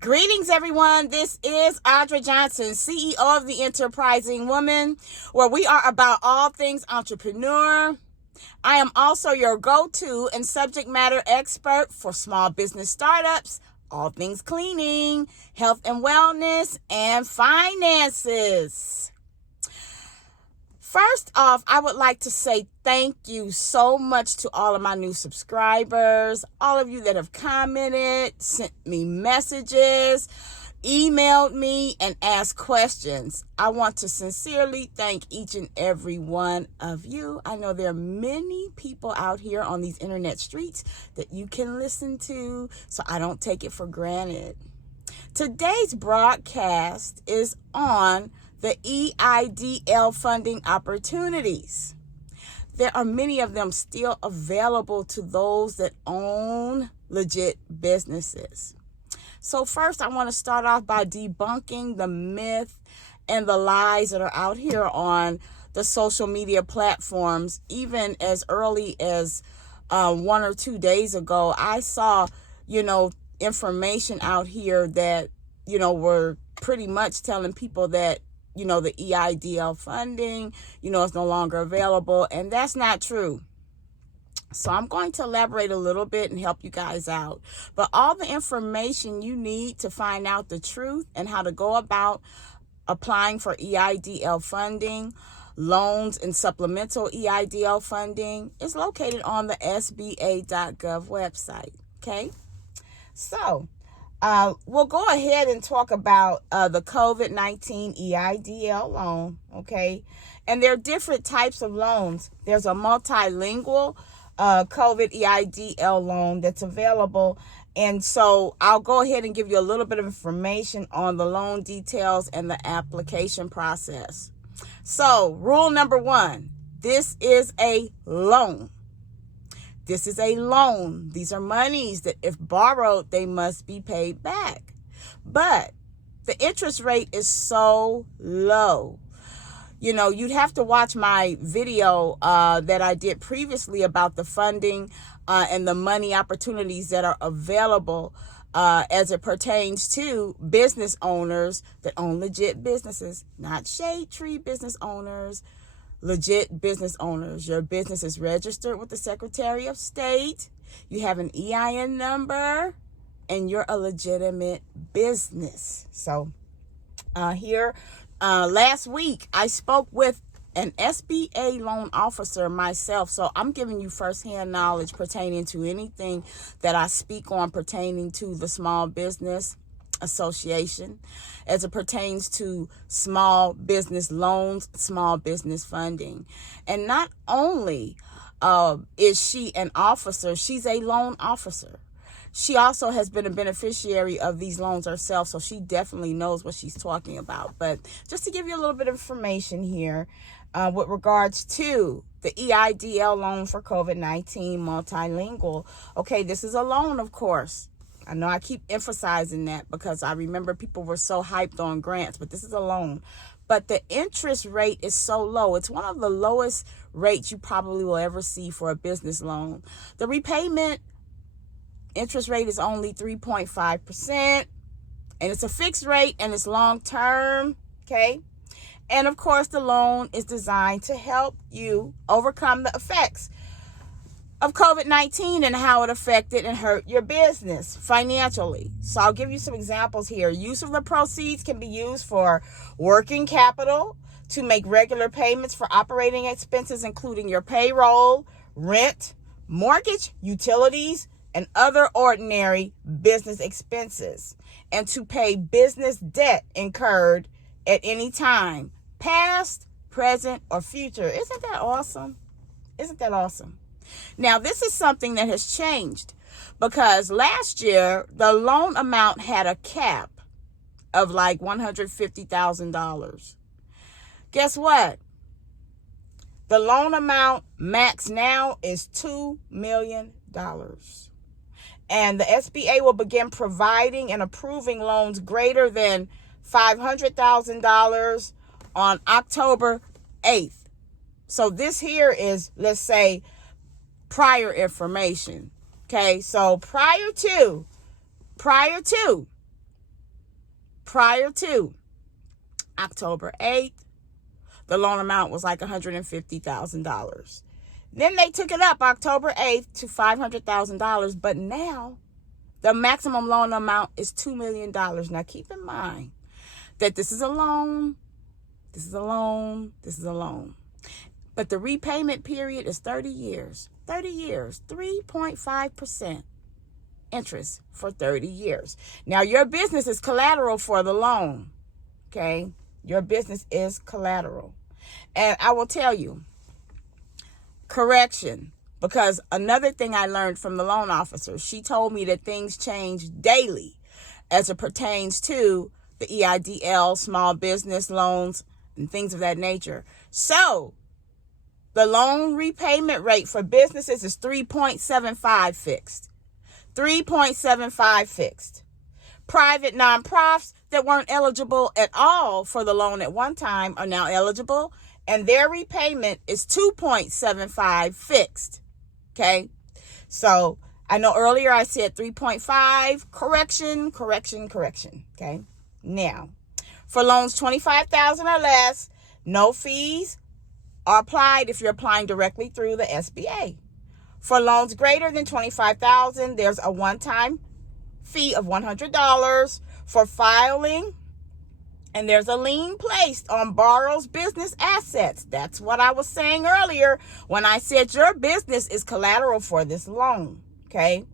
Greetings, everyone. This is Audra Johnson, CEO of The Enterprising Woman, where we are about all things entrepreneur. I am also your go-to and subject matter expert for small business startups, all things cleaning, health and wellness, and finances. First off, I would like to say thank you so much to all of my new subscribers, all of you that have commented, sent me messages, emailed me, and asked questions. I want to sincerely thank each and every one of you. I know there are many people out here on these internet streets that you can listen to, so I don't take it for granted. Today's broadcast is on the Eidl funding opportunities. There are many of them still available to those that own legit businesses. So first, I want to start off by debunking the myth and the lies that are out here on the social media platforms. Even as early as 1 or 2 days ago, I saw, information out here that, were pretty much telling people that, the EIDL funding, is no longer available. And that's not true. So I'm going to elaborate a little bit and help you guys out. But all the information you need to find out the truth and how to go about applying for EIDL funding, loans and supplemental EIDL funding is located on the SBA.gov website. Okay. So we'll go ahead and talk about the COVID-19 EIDL loan, okay? And there are different types of loans. There's a multilingual COVID EIDL loan that's available. And so I'll go ahead and give you a little bit of information on the loan details and the application process. So rule number 1, this is a loan. This is a loan. These are monies that if borrowed, they must be paid back. But the interest rate is so low. You'd have to watch my video that I did previously about the funding and the money opportunities that are available as it pertains to business owners that own legit businesses, not shade tree business owners. Legit business owners. Your business is registered with the Secretary of State. You have an EIN number and you're a legitimate business. So here last week, I spoke with an SBA loan officer myself. So I'm giving you firsthand knowledge pertaining to anything that I speak on pertaining to the Small Business Association as it pertains to small business loans, small business funding. And not only is she an officer, she's a loan officer. She also has been a beneficiary of these loans herself, so she definitely knows what she's talking about. But just to give you a little bit of information here with regards to the EIDL loan for COVID-19 multilingual. Okay, this is a loan, of course. I know I keep emphasizing that because I remember people were so hyped on grants, but this is a loan. But the interest rate is so low. It's one of the lowest rates you probably will ever see for a business loan. The repayment interest rate is only 3.5%, and it's a fixed rate and it's long term, okay? And of course, the loan is designed to help you overcome the effects of COVID-19 and how it affected and hurt your business financially. So I'll give you some examples here. Use of the proceeds can be used for working capital to make regular payments for operating expenses, including your payroll, rent, mortgage, utilities, and other ordinary business expenses, and to pay business debt incurred at any time, past, present, or future. Isn't that awesome? Isn't that awesome? Now, this is something that has changed because last year, the loan amount had a cap of like $150,000. Guess what? The loan amount max now is $2 million. And the SBA will begin providing and approving loans greater than $500,000 on October 8th. So this here is, let's say, prior information. Okay, so prior to Prior to October 8th, the loan amount was like $150,000. Then they took it up October 8th to $500,000. But now the maximum loan amount is $2 million. Now keep in mind that this is a loan, this is a loan, this is a loan. But the repayment period is 30 years. 30 years, 3.5% interest for 30 years. Now your business is collateral for the loan. Okay? Your business is collateral. And I will tell you, correction, because another thing I learned from the loan officer, she told me that things change daily as it pertains to the EIDL, small business loans, and things of that nature. So the loan repayment rate for businesses is 3.75 fixed. 3.75 fixed. Private nonprofits that weren't eligible at all for the loan at one time are now eligible, and their repayment is 2.75 fixed. Okay? So I know earlier I said 3.5. Correction. Okay? Now, for loans $25,000 or less, no fees are applied if you're applying directly through the SBA. For loans greater than $25,000, there's a one-time fee of $100 for filing, and there's a lien placed on borrower's business assets. That's what I was saying earlier when I said your business is collateral for this loan, okay?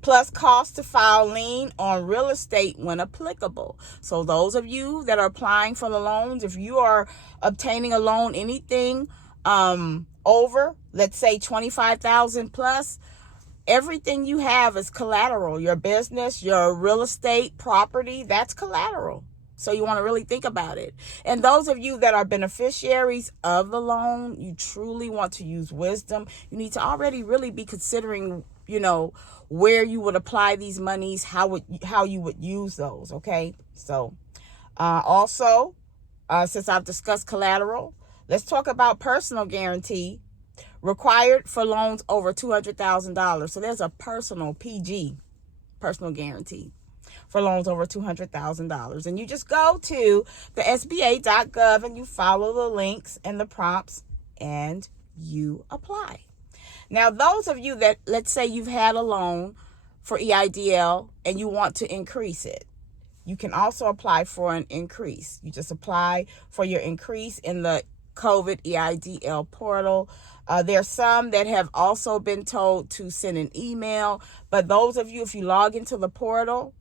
Plus costs to file lien on real estate when applicable. So those of you that are applying for the loans, if you are obtaining a loan, anything over, let's say $25,000 plus, everything you have is collateral. Your business, your real estate, property, that's collateral. So you want to really think about it. And those of you that are beneficiaries of the loan, you truly want to use wisdom. You need to already really be considering, where you would apply these monies, how you would use those, okay? So also, since I've discussed collateral, let's talk about personal guarantee required for loans over $200,000. So there's a personal PG, personal guarantee, for loans over $200,000. And you just go to the SBA.gov and you follow the links and the prompts and you apply. Now, those of you that, let's say you've had a loan for EIDL and you want to increase it, you can also apply for an increase. You just apply for your increase in the COVID EIDL portal. There's some that have also been told to send an email. But those of you, if you log into the portal,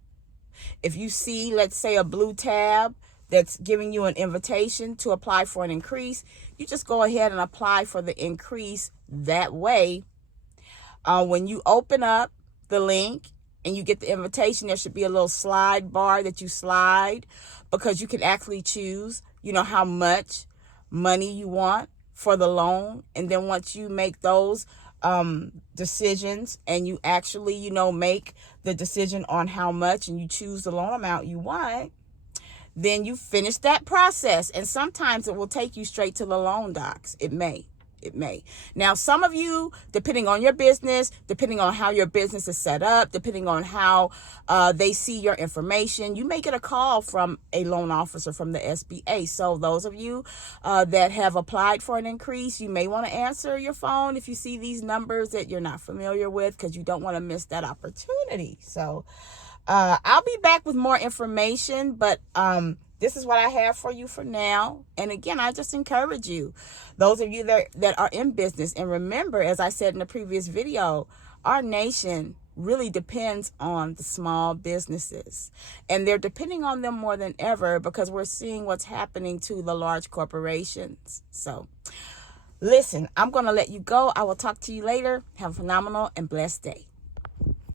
if you see, let's say, a blue tab that's giving you an invitation to apply for an increase, you just go ahead and apply for the increase that way. When you open up the link and you get the invitation, there should be a little slide bar that you slide, because you can actually choose, how much money you want for the loan. And then once you make those decisions and you actually, make the decision on how much and you choose the loan amount you want, then you finish that process. And sometimes it will take you straight to the loan docs. It may. Now, some of you, depending on your business, depending on how your business is set up, depending on how they see your information, you may get a call from a loan officer from the SBA. So those of you that have applied for an increase, you may want to answer your phone if you see these numbers that you're not familiar with, because you don't want to miss that opportunity. So I'll be back with more information, but this is what I have for you for now. And again, I just encourage you, those of you that are in business, and remember, as I said in the previous video, our nation really depends on the small businesses. And they're depending on them more than ever, because we're seeing what's happening to the large corporations. So listen, I'm going to let you go. I will talk to you later. Have a phenomenal and blessed day.